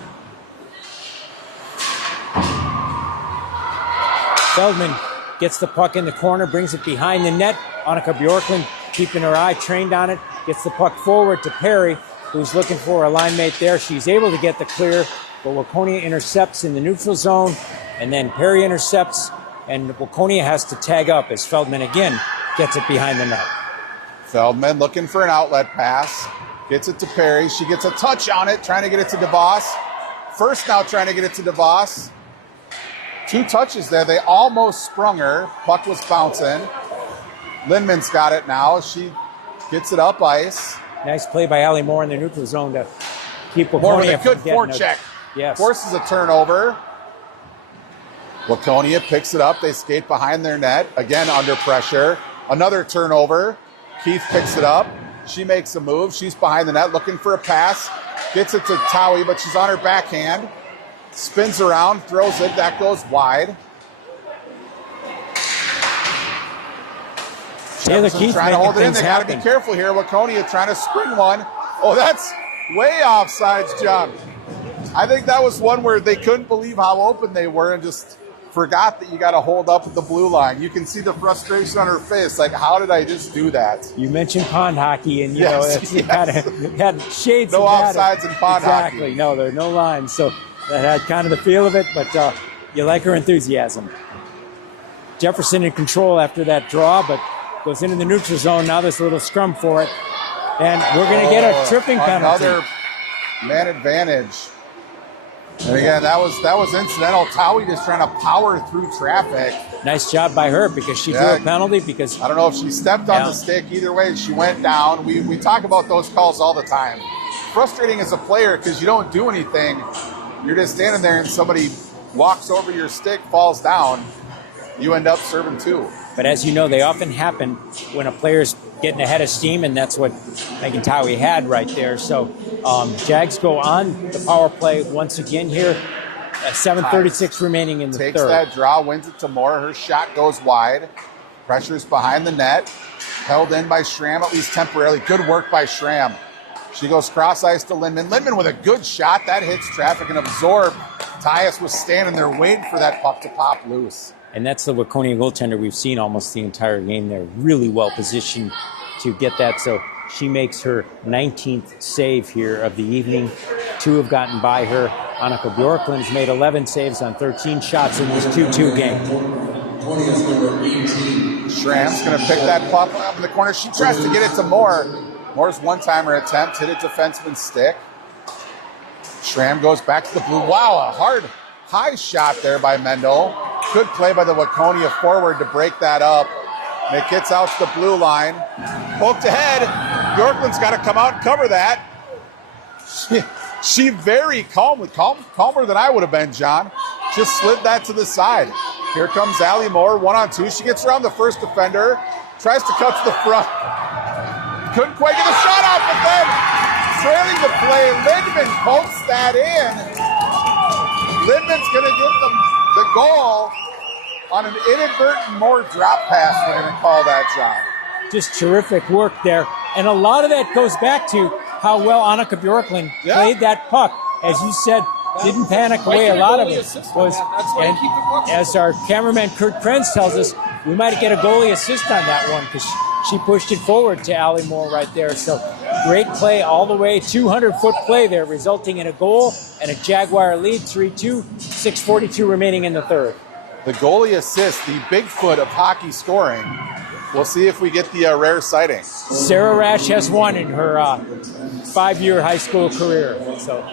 Feldman gets the puck in the corner, brings it behind the net. Annika Bjorklund keeping her eye trained on it. Gets the puck forward to Perry, who's looking for a line mate there. She's able to get the clear, but Waconia intercepts in the neutral zone, and then Perry intercepts, and Waconia has to tag up as Feldman again gets it behind the net. Feldman looking for an outlet pass. Gets it to Perry. She gets a touch on it, trying to get it to DeVos. First now trying to get it to DeVos. Two touches there. They almost sprung her. Puck was bouncing. Lindman's got it now. She gets it up ice. Nice play by Allie Moore in the neutral zone to keep Waconia Moore with a good forecheck. Yes. Forces a turnover. Waconia picks it up. They skate behind their net. Again under pressure. Another turnover. Keith picks it up. She makes a move. She's behind the net looking for a pass. Gets it to Towie, but she's on her backhand. Spins around, throws it. That goes wide. Taylor Keith trying to hold it in. They got to happen. be careful here. Waconia trying to spring one. Oh, that's way offsides, John. I think that was one where they couldn't believe how open they were and just forgot that you got to hold up at the blue line. You can see the frustration on her face. Like, how did I just do that? You mentioned pond hockey, and you know it's yes. kind of had shades. No of that. offsides in pond hockey. Exactly. No, there are no lines. So that had kind of the feel of it, but you like her enthusiasm. Jefferson in control after that draw, but goes into the neutral zone. Now there's a little scrum for it, and we're going to get a tripping penalty. Another man advantage. And again, that was incidental. Towie just trying to power through traffic. Nice job by her because she threw a penalty because... I don't know if she stepped on the stick. Either way, she went down. We talk about those calls all the time. Frustrating as a player because you don't do anything. You're just standing there and somebody walks over your stick, falls down. You end up serving two. But as you know, they often happen when a player's getting ahead of steam, and that's what Megan Towie had right there. So Jags go on the power play once again here. 7:36 remaining in the third. Takes that draw, wins it to Moore. Her shot goes wide. Pressure's behind the net. Held in by Schramm, at least temporarily. Good work by Schramm. She goes cross ice to Lindman. Lindman with a good shot. That hits traffic and absorbed. Tyus was standing there waiting for that puck to pop loose. And that's the Waconia goaltender we've seen almost the entire game. They're really well positioned to get that. So she makes her 19th save here of the evening. 2 have gotten by her. Annika Bjorklund has made 11 saves on 13 shots in this 2-2 game. Schramm's going to pick that puck up in the corner. She tries to get it to Moore. Moore's one-timer attempt hit a defenseman's stick. Schramm goes back to the blue. Wow, a hard, high shot there by Mendel. Good play by the Waconia forward to break that up. And it gets out to the blue line. Poked ahead. Bjorklund's got to come out and cover that. She very calmly, calmer than I would have been, John. Just slid that to the side. Here comes Allie Moore, 1-on-2. She gets around the first defender. Tries to cut to the front. Couldn't quite get a shot off, but then trailing the play, Lindman pokes that in. Lindman's going to get the goal on an inadvertent Moore drop pass, we're going to call that, John. Just terrific work there. And a lot of that goes back to how well Annika Bjorklund played that puck. As you said, didn't panic away. A lot of it was, and as our cameraman Kurt Krenz tells us, we might get a goalie assist on that one because she pushed it forward to Allie Moore right there. So great play all the way, 200-foot play there, resulting in a goal and a Jaguar lead, 3-2, 6:42 remaining in the third. The goalie assist, the Bigfoot of hockey scoring. We'll see if we get the rare sighting. Sarah Rash has won in her 5-year high school career. So,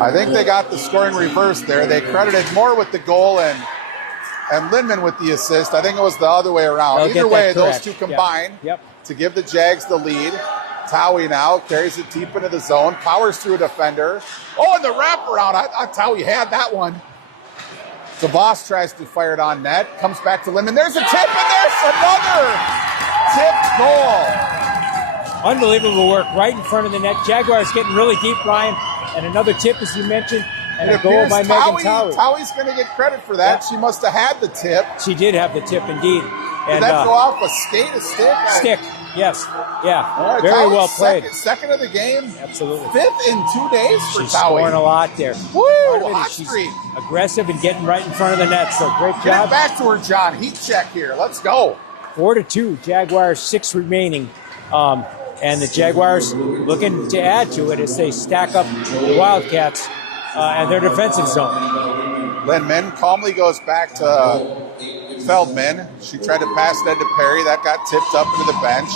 I think they got the scoring reversed there. They credited Moore with the goal and Lindman with the assist. I think it was the other way around. Either way, those two combine to give the Jags the lead. Towie now carries it deep into the zone, powers through a defender. Oh, and the wraparound. I Towie had that one. DeVos tries to fire it on net. Comes back to Lindman. There's a tip, and there's another tipped goal. Unbelievable work right in front of the net. Jaguars getting really deep, Brian. And another tip, as you mentioned, and a goal by Megan Towie. Towie's going to get credit for that. She must have had the tip. She did have the tip, indeed. Did that go off a skate, a stick? Stick, yes. Yeah, right, very Towie's well played. Second of the game. Absolutely. 5th in 2 days for She's Towie. scoring a lot there. Woo, hot she's streak. Aggressive and getting right in front of the net, so great job. Get it back to her, John. Heat check here. Let's go. 4-2, Jaguars, 6 remaining. And the Jaguars looking to add to it as they stack up the Wildcats and their defensive zone. Lindman calmly goes back to Feldman. She tried to pass that to Perry. That got tipped up into the bench.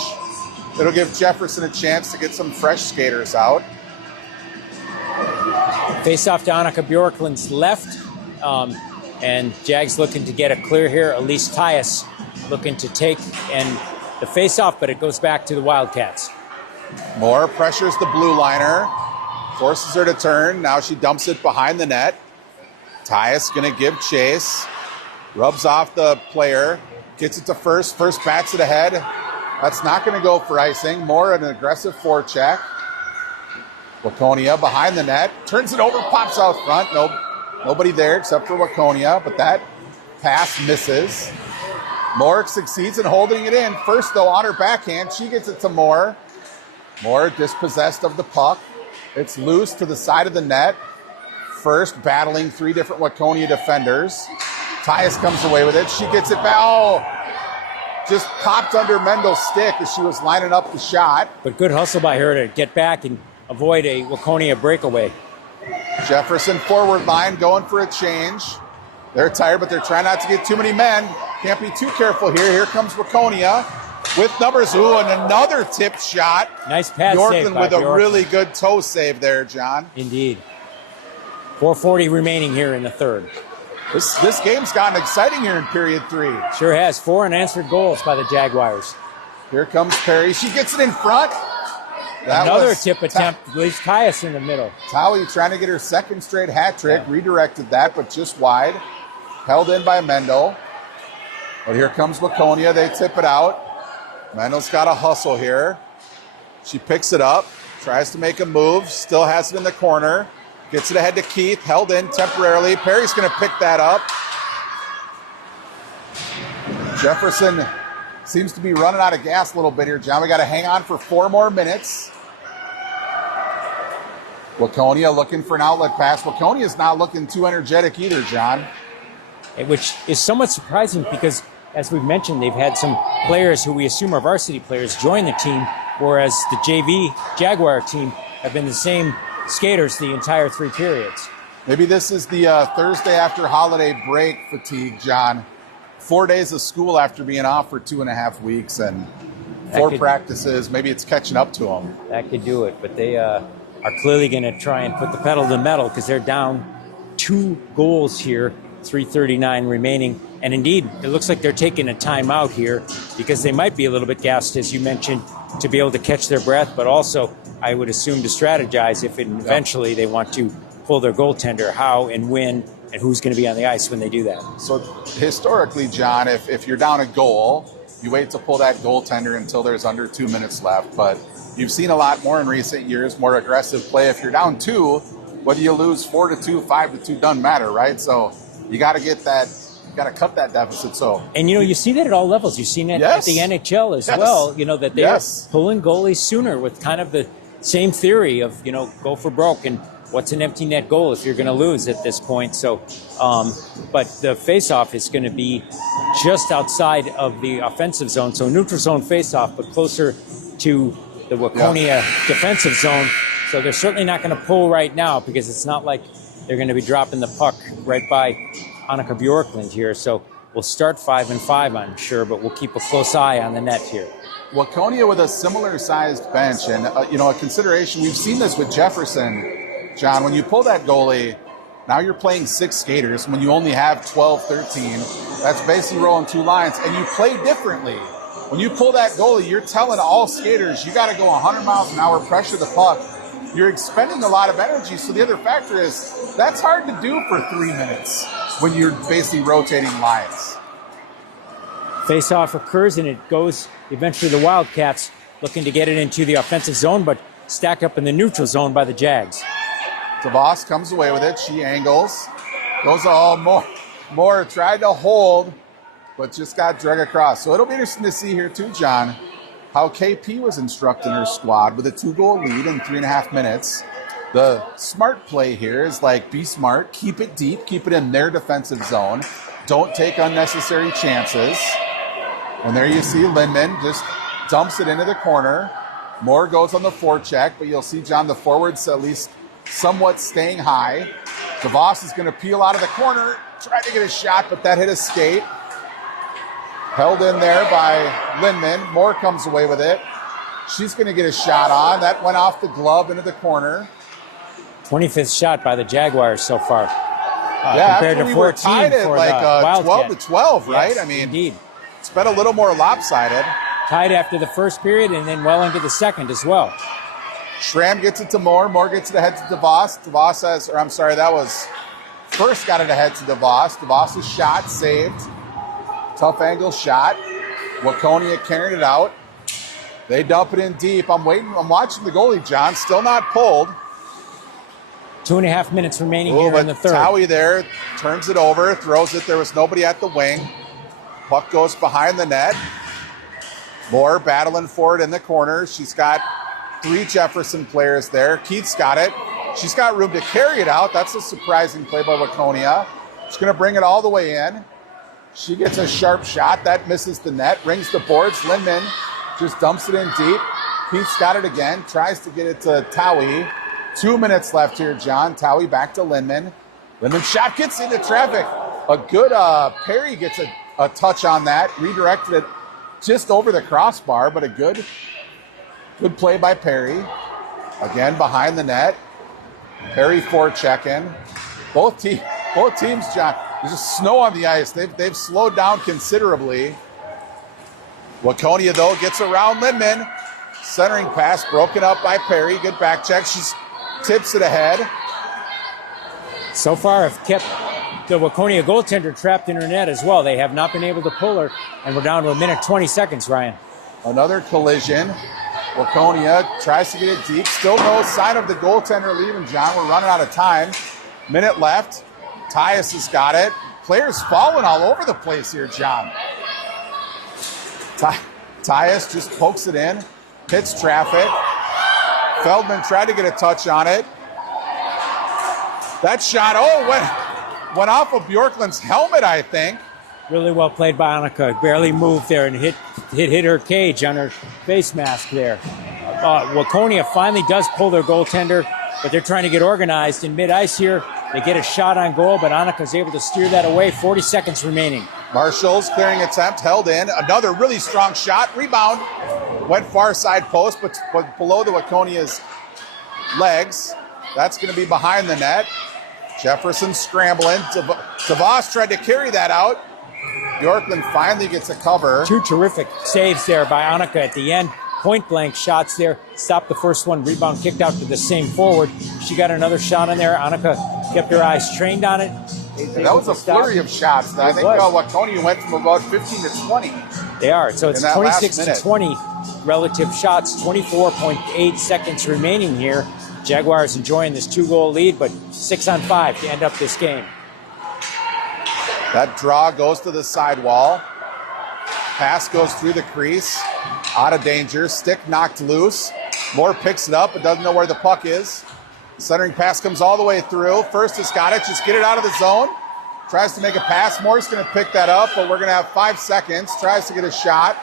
It'll give Jefferson a chance to get some fresh skaters out. Face off to Annika Bjorklund's left. And Jags looking to get a clear here. Elise Tyus looking to take and the face off, but it goes back to the Wildcats. Moore pressures the blue liner. Forces her to turn. Now she dumps it behind the net. Tyus going to give chase. Rubs off the player. Gets it to first. First bats it ahead. That's not going to go for icing. Moore an aggressive forecheck. Waconia behind the net. Turns it over. Pops out front. Nobody there except for Waconia. But that pass misses. Moore succeeds in holding it in. First, though, on her backhand. She gets it to Moore. Moore dispossessed of the puck. It's loose to the side of the net. first, battling 3 different Waconia defenders. Tyus comes away with it. She gets it back. Oh, just popped under Mendel's stick as she was lining up the shot. But good hustle by her to get back and avoid a Waconia breakaway. Jefferson forward line going for a change. They're tired, but they're trying not to get too many men. Can't be too careful here. Here comes Waconia with numbers. Ooh, and another tip shot. Nice pass save Yorkland by with a York. really good toe save there, John. Indeed. 4:40 remaining here in the third. This game's gotten exciting here in period 3. Sure has. 4 unanswered goals by the Jaguars. Here comes Perry. She gets it in front. Another tip attempt leaves Tyus in the middle. Towie trying to get her second straight hat trick. Redirected that, but just wide. Held in by Mendel. But here comes Waconia. They tip it out. Mendel's got a hustle here. She picks it up. Tries to make a move. Still has it in the corner. Gets it ahead to Keith. Held in temporarily. Perry's going to pick that up. Jefferson seems to be running out of gas a little bit here, John. We got to hang on for 4 more minutes. Waconia looking for an outlet pass. Waconia's not looking too energetic either, John. Which is somewhat surprising because, as we've mentioned, they've had some players who we assume are varsity players join the team, whereas the JV Jaguar team have been the same skaters the entire 3 periods. Maybe this is the Thursday after holiday break fatigue, John. 4 days of school after being off for 2.5 weeks and 4 practices. Maybe it's catching up to them. That could do it, but they are clearly going to try and put the pedal to the metal because they're down 2 goals here, 3:39 remaining. And indeed, it looks like they're taking a timeout here because they might be a little bit gassed, as you mentioned, to be able to catch their breath, but also, I would assume, to strategize if eventually they want to pull their goaltender, how and when, and who's going to be on the ice when they do that. So historically, John, if you're down a goal, you wait to pull that goaltender until there's under 2 minutes left. But you've seen a lot more in recent years, more aggressive play. If you're down 2, whether you lose 4-2, 5-2, doesn't matter, right? So you got to get that. You got to cut that deficit. And you see that at all levels. You've seen that at the NHL as well. That they're pulling goalies sooner with kind of the same theory of go for broke and what's an empty net goal if you're going to lose at this point. So, but the faceoff is going to be just outside of the offensive zone, so neutral zone faceoff, but closer to the Waconia defensive zone. So they're certainly not going to pull right now because it's not like they're going to be dropping the puck right by Annika Bjorklund here. So we'll start 5-5, I'm sure, but we'll keep a close eye on the net here. Waconia with a similar-sized bench, and a consideration. We've seen this with Jefferson, John. When you pull that goalie, now you're playing 6 skaters. When you only have 12, 13, that's basically rolling 2 lines, and you play differently. When you pull that goalie, you're telling all skaters, you got to go 100 miles an hour, pressure the puck. You're expending a lot of energy. So the other factor is that's hard to do for 3 minutes when you're basically rotating lines. Face-off occurs, and it goes eventually the Wildcats looking to get it into the offensive zone, but stack up in the neutral zone by the Jags. DeVos comes away with it. She angles. Goes more tried to hold, but just got drug across. So it'll be interesting to see here too, John, how KP was instructing her squad with a 2-goal lead in 3.5 minutes. The smart play here is be smart, keep it deep, keep it in their defensive zone. Don't take unnecessary chances. And there you see Lindman just dumps it into the corner. Moore goes on the forecheck, but you'll see, John, the forwards at least somewhat staying high. DeVos is going to peel out of the corner, tried to get a shot, but that hit a skate. Held in there by Lindman. Moore comes away with it. She's going to get a shot on. That went off the glove into the corner. 25th shot by the Jaguars so far. after Compared to we 14 were tied at for 12-12, right? Yes, I mean, indeed. It's been a little more lopsided. Tied after the first period and then well into the second as well. Schramm gets it to Moore. Moore gets it ahead to DeVos. DeVos has, or I'm sorry, that was first got it ahead to DeVos. DeVos' shot saved. Tough angle shot. Waconia carrying it out. They dump it in deep. I'm watching the goalie, John. Still not pulled. 2.5 minutes remaining here in the third. Towie there turns it over, throws it. There was nobody at the wing. Puck goes behind the net. Moore battling for it in the corner. She's got 3 Jefferson players there. Keith's got it. She's got room to carry it out. That's a surprising play by Waconia. She's going to bring it all the way in. She gets a sharp shot. That misses the net. Rings the boards. Lindman just dumps it in deep. Pete's got it again. Tries to get it to Towie. 2 minutes left here, John. Towie back to Lindman. Lindman shot gets into traffic. A good Perry gets a touch on that. Redirected it just over the crossbar, but a good play by Perry. Again, behind the net. Perry forechecking. Both teams, John, there's just snow on the ice. They've slowed down considerably. Waconia, though, gets around Lindman. Centering pass broken up by Perry. Good back check. She tips it ahead. So far, have kept the Waconia goaltender trapped in her net as well. They have not been able to pull her, and we're down to a minute 20 seconds, Ryan. Another collision. Waconia tries to get it deep. Still no sign of the goaltender leaving, John. We're running out of time. Minute left. Tyus has got it. Players falling all over the place here, John. Tyus just pokes it in. Hits traffic. Feldman tried to get a touch on it. That shot, went off of Bjorklund's helmet, I think. Really well played by Annika. Barely moved there and hit her cage on her face mask there. Waconia finally does pull their goaltender, but they're trying to get organized in mid-ice here. They get a shot on goal, but Annika's able to steer that away. 40 seconds remaining. Marshall's clearing attempt, held in. Another really strong shot. Rebound. Went far side post, but below the Waconia's legs. That's going to be behind the net. Jefferson scrambling. DeVos tried to carry that out. Bjorklund finally gets a cover. Two terrific saves there by Annika at the end. Point blank shots there. Stopped the first one. Rebound kicked out to the same forward. She got another shot in there. Annika kept her eyes trained on it. That was a flurry of shots. I think Waconia went from about 15 to 20. They are. So it's 26 to 20 relative shots. 24.8 seconds remaining here. Jaguars enjoying this 2-goal lead, but 6-on-5 to end up this game. That draw goes to the sidewall. Pass goes through the crease. Out of danger. Stick knocked loose. Moore picks it up but doesn't know where the puck is. Centering pass comes all the way through. First has got it. Just get it out of the zone. Tries to make a pass. Moore's going to pick that up, but we're going to have 5 seconds. Tries to get a shot.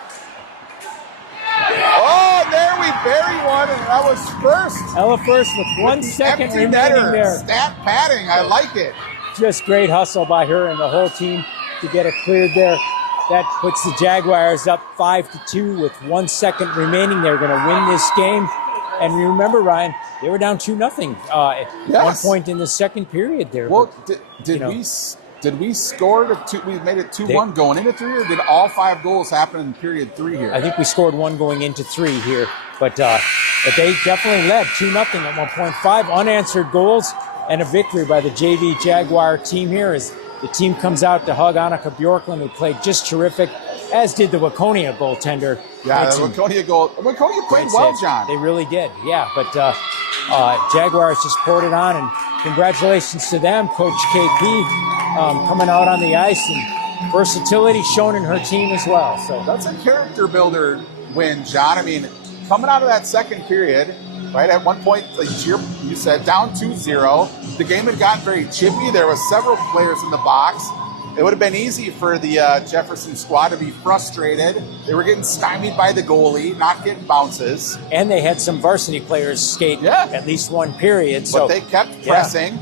Oh, there we bury one, and that was first. Ella First with 1 second remaining there. Stat padding, I like it. Just great hustle by her and the whole team to get it cleared there. That puts the Jaguars up 5-2 with 1 second remaining. They're going to win this game. And remember, Ryan, they were down 2-0 at one point in the second period there. Well, did we score we made it 2-1 going into 3, or did all 5 goals happen in period 3 here? I think we scored 1 going into 3 here, but they definitely led 2-0 at one point. 5 unanswered goals and a victory by the JV Jaguar team here as the team comes out to hug Annika Bjorklund, who played just terrific, as did the Waconia goaltender. Yeah, the Waconia played well, John. They really did, yeah, but Jaguars just poured it on, and congratulations to them, Coach KP, coming out on the ice, and versatility shown in her team as well. So that's a character builder win, John. I mean, coming out of that second period, right, at one point, like you said, down 2-0. The game had gotten very chippy. There were several players in the box. It would have been easy for the Jefferson squad to be frustrated. They were getting stymied by the goalie, not getting bounces. And they had some varsity players skate at least one period. But they kept pressing,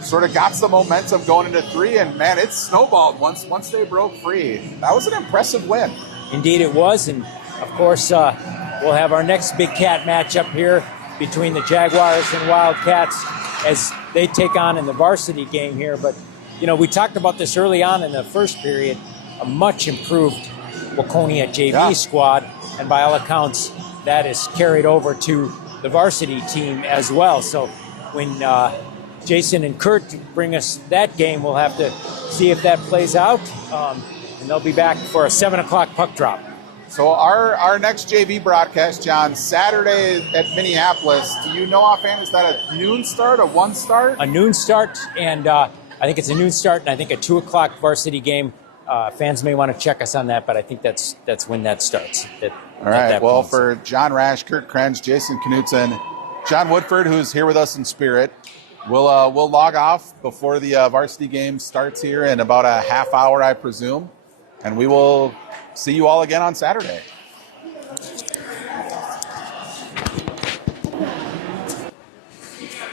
sort of got some momentum going into 3, and, man, it snowballed once they broke free. That was an impressive win. Indeed it was, and, of course, we'll have our next Big Cat matchup here between the Jaguars and Wildcats as they take on in the varsity game here. But, you know, we talked about this early on in the first period, a much improved Waconia JV squad, and by all accounts, that is carried over to the varsity team as well. So when Jason and Kurt bring us that game, we'll have to see if that plays out, and they'll be back for a 7 o'clock puck drop. So our next JV broadcast, John, Saturday at Minneapolis. Do you know offhand, is that a noon start, a 1 start? A noon start, and I think it's a noon start, and I think a 2 o'clock varsity game. Fans may want to check us on that, but I think that's when that starts. All right. Well, for John Rash, Kurt Krenz, Jason Knutson, John Woodford, who's here with us in spirit. We'll log off before the varsity game starts here in about a half hour, I presume, and we will see you all again on Saturday.